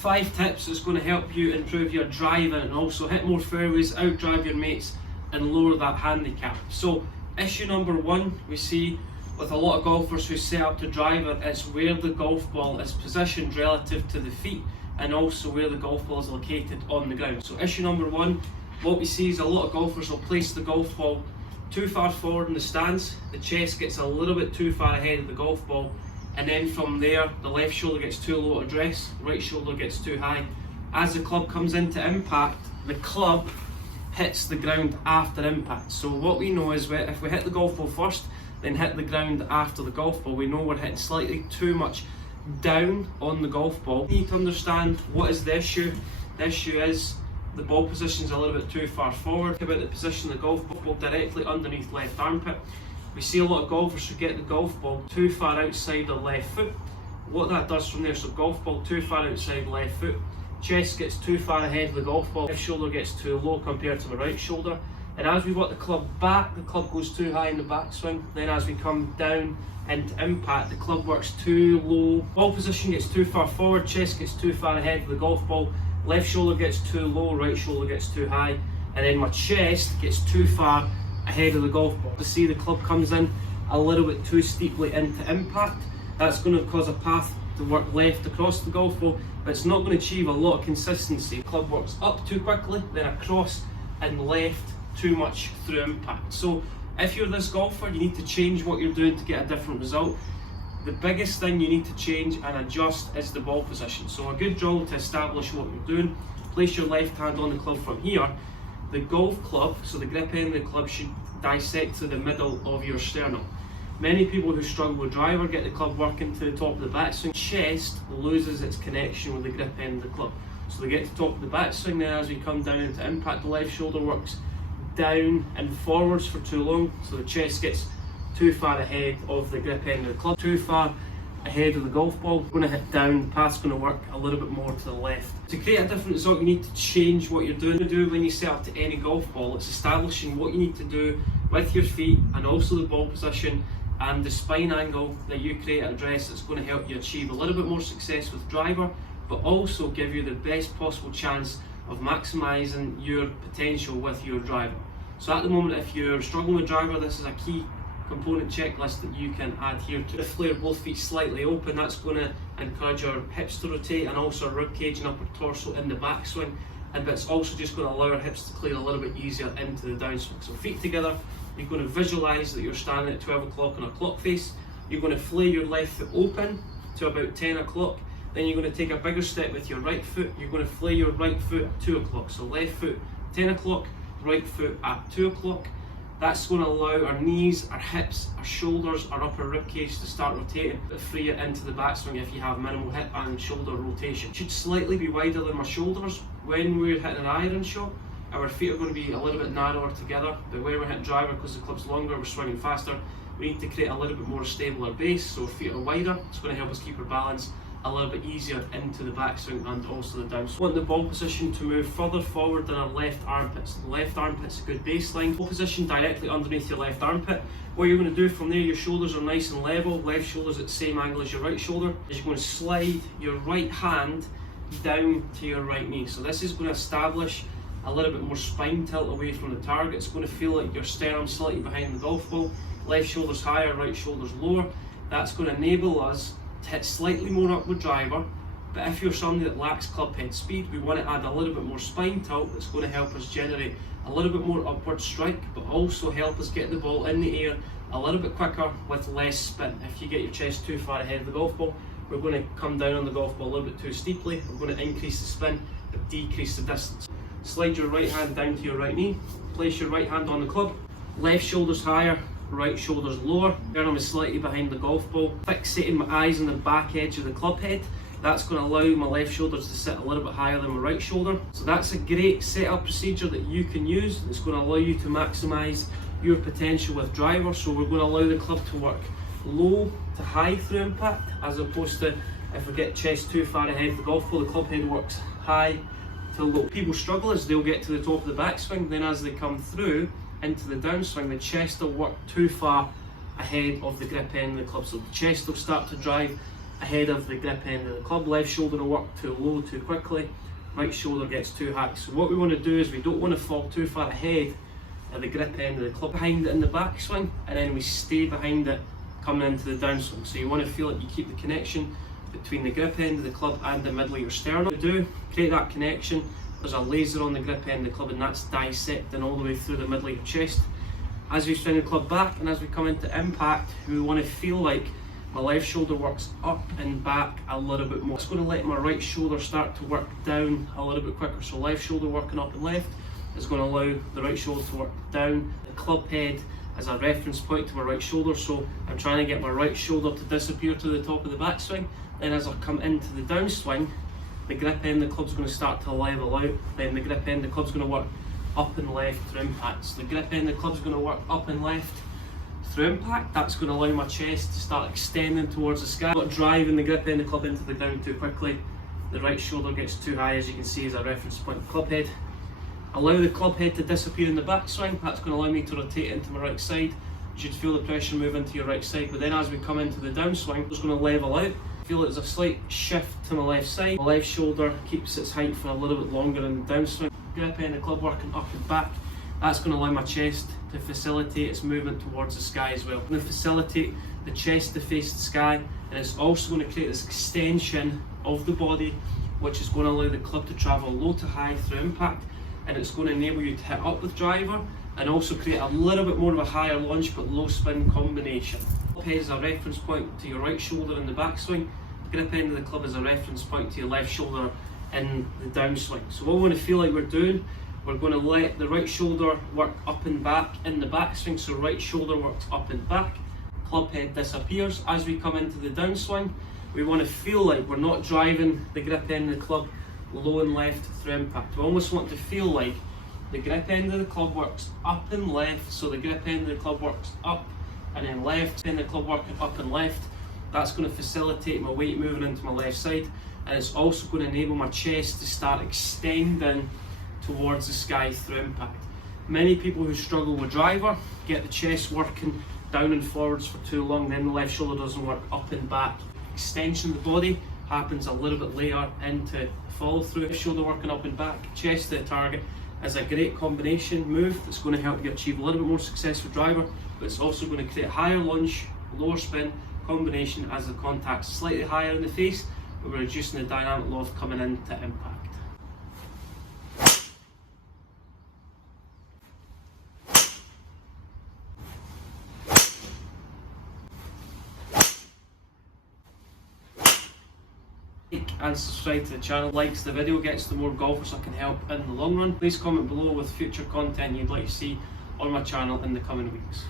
5 tips that's going to help you improve your driving and also hit more fairways, outdrive your mates and lower that handicap. So issue number 1 we see with a lot of golfers who set up to drive it is where the golf ball is positioned relative to the feet and also where the golf ball is located on the ground. So issue number 1, what we see is a lot of golfers will place the golf ball too far forward in the stance, the chest gets a little bit too far ahead of the golf ball, and then from there the left shoulder gets too low to address, right shoulder gets too high. As the club comes into impact, the club hits the ground after impact. So what we know is if we hit the golf ball first, then hit the ground after the golf ball, we know we're hitting slightly too much down on the golf ball. You need to understand what is the issue. The issue is the ball position is a little bit too far forward. Think about the position of the golf ball directly underneath left armpit. We see a lot of golfers who get the golf ball too far outside the left foot. What that does from there, so golf ball too far outside left foot, chest gets too far ahead of the golf ball, left shoulder gets too low compared to the right shoulder. And as we work the club back, the club goes too high in the backswing. Then as we come down into impact, the club works too low. Ball position gets too far forward, chest gets too far ahead of the golf ball, left shoulder gets too low, right shoulder gets too high. And then my chest gets too far ahead of the golf ball. To see the club comes in a little bit too steeply into impact, that's going to cause a path to work left across the golf ball, but it's not going to achieve a lot of consistency. The club works up too quickly, then across and left too much through impact. So if you're this golfer, you need to change what you're doing to get a different result. The biggest thing you need to change and adjust is the ball position. So a good drill to establish what you're doing, place your left hand on the club from here. The golf club, so the grip end of the club, should dissect to the middle of your sternum. Many people who struggle with driver get the club working to the top of the backswing. Chest loses its connection with the grip end of the club. So they get to the top of the backswing, then as we come down into impact, the left shoulder works down and forwards for too long, so the chest gets too far ahead of the grip end of the club, too far ahead of the golf ball. Going to hit down, the path's going to work a little bit more to the left. To create a different result, you need to change what you're doing. When you set up to any golf ball, it's establishing what you need to do with your feet and also the ball position and the spine angle that you create at address that's going to help you achieve a little bit more success with driver, but also give you the best possible chance of maximising your potential with your driver. So at the moment, if you're struggling with driver, this is a key component checklist that you can adhere to. Flare both feet slightly open, that's going to encourage your hips to rotate and also rib cage and upper torso in the backswing, and it's also just going to allow our hips to clear a little bit easier into the downswing. So feet together, you're going to visualise that you're standing at 12 o'clock on a clock face. You're going to flare your left foot open to about 10 o'clock. Then you're going to take a bigger step with your right foot. You're going to flare your right foot at 2 o'clock. So left foot 10 o'clock, right foot at 2 o'clock. That's going to allow our knees, our hips, our shoulders, our upper rib cage to start rotating, to free it into the backswing if you have minimal hip and shoulder rotation. It should slightly be wider than my shoulders. When we're hitting an iron shot, our feet are going to be a little bit narrower together, but when we're hitting driver, because the club's longer, we're swinging faster, we need to create a little bit more stabler base, so our feet are wider. It's going to help us keep our balance a little bit easier into the backswing and also the downswing. We want the ball position to move further forward than our left armpits. The left armpit's a good baseline. Ball position directly underneath your left armpit. What you're going to do from there, your shoulders are nice and level, left shoulder's at the same angle as your right shoulder, is you're going to slide your right hand down to your right knee. So this is going to establish a little bit more spine tilt away from the target. It's going to feel like your sternum's slightly behind the golf ball, left shoulder's higher, right shoulder's lower. That's going to enable us to hit slightly more upward driver, but if you're somebody that lacks club head speed, we want to add a little bit more spine tilt that's going to help us generate a little bit more upward strike, but also help us get the ball in the air a little bit quicker with less spin. If you get your chest too far ahead of the golf ball, we're going to come down on the golf ball a little bit too steeply. We're going to increase the spin, but decrease the distance. Slide your right hand down to your right knee, place your right hand on the club, left shoulder's higher, right shoulder's lower, sternum is slightly behind the golf ball, fixating my eyes on the back edge of the club head. That's going to allow my left shoulders to sit a little bit higher than my right shoulder. So that's a great setup procedure that you can use. It's going to allow you to maximise your potential with driver. So we're going to allow the club to work low to high through impact, as opposed to if we get chest too far ahead of the golf ball, the club head works high to low. People struggle as they'll get to the top of the backswing, then as they come through into the downswing, the chest will work too far ahead of the grip end of the club. So the chest will start to drive ahead of the grip end of the club. Left shoulder will work too low too quickly, right shoulder gets too high. So what we want to do is we don't want to fall too far ahead of the grip end of the club, behind it in the backswing, and then we stay behind it coming into the downswing. So you want to feel like you keep the connection between the grip end of the club and the middle of your sternum. To create that connection, there's a laser on the grip end of the club, and that's dissecting all the way through the middle of your chest. As we swing the club back and as we come into impact, we want to feel like my left shoulder works up and back a little bit more. It's going to let my right shoulder start to work down a little bit quicker. So left shoulder working up and left is going to allow the right shoulder to work down. The club head as a reference point to my right shoulder, so I'm trying to get my right shoulder to disappear to the top of the backswing. Then as I come into the downswing, the grip end of the club's going to start to level out. Then the grip end of the club's going to work up and left through impact. So the grip end of the club's going to work up and left through impact. That's going to allow my chest to start extending towards the sky. Not driving the grip end of the club into the ground too quickly. The right shoulder gets too high, as you can see, as a reference point of the club head. Allow the club head to disappear in the backswing. That's going to allow me to rotate into my right side. You should feel the pressure move into your right side, but then as we come into the downswing, it's going to level out. Feel there's a slight shift to my left side. My left shoulder keeps its height for a little bit longer in the downswing. Grip end of the club working up and back. That's going to allow my chest to facilitate its movement towards the sky as well. It's going to facilitate the chest to face the sky, and it's also going to create this extension of the body, which is going to allow the club to travel low to high through impact, and it's going to enable you to hit up with driver and also create a little bit more of a higher lunge but low spin combination. Club head is a reference point to your right shoulder in the backswing. The grip end of the club is a reference point to your left shoulder in the downswing. So what we want to feel like we're doing, we're going to let the right shoulder work up and back in the backswing, so right shoulder works up and back, club head disappears. As we come into the downswing, we want to feel like we're not driving the grip end of the club low and left through impact. We almost want to feel like the grip end of the club works up and left, so the grip end of the club works up and then left, and the club working up and left. That's going to facilitate my weight moving into my left side, and it's also going to enable my chest to start extending towards the sky through impact. Many people who struggle with driver get the chest working down and forwards for too long, then the left shoulder doesn't work up and back. Extension of the body happens a little bit later into follow through. Shoulder working up and back, chest to the target is a great combination move that's going to help you achieve a little bit more success with driver, but it's also going to create higher lunge, lower spin combination as the contact's slightly higher in the face, but we're reducing the dynamic loft coming into impact. And subscribe to the channel. Likes the video gets the more golfers I can help in the long run. Please comment below with future content you'd like to see on my channel in the coming weeks.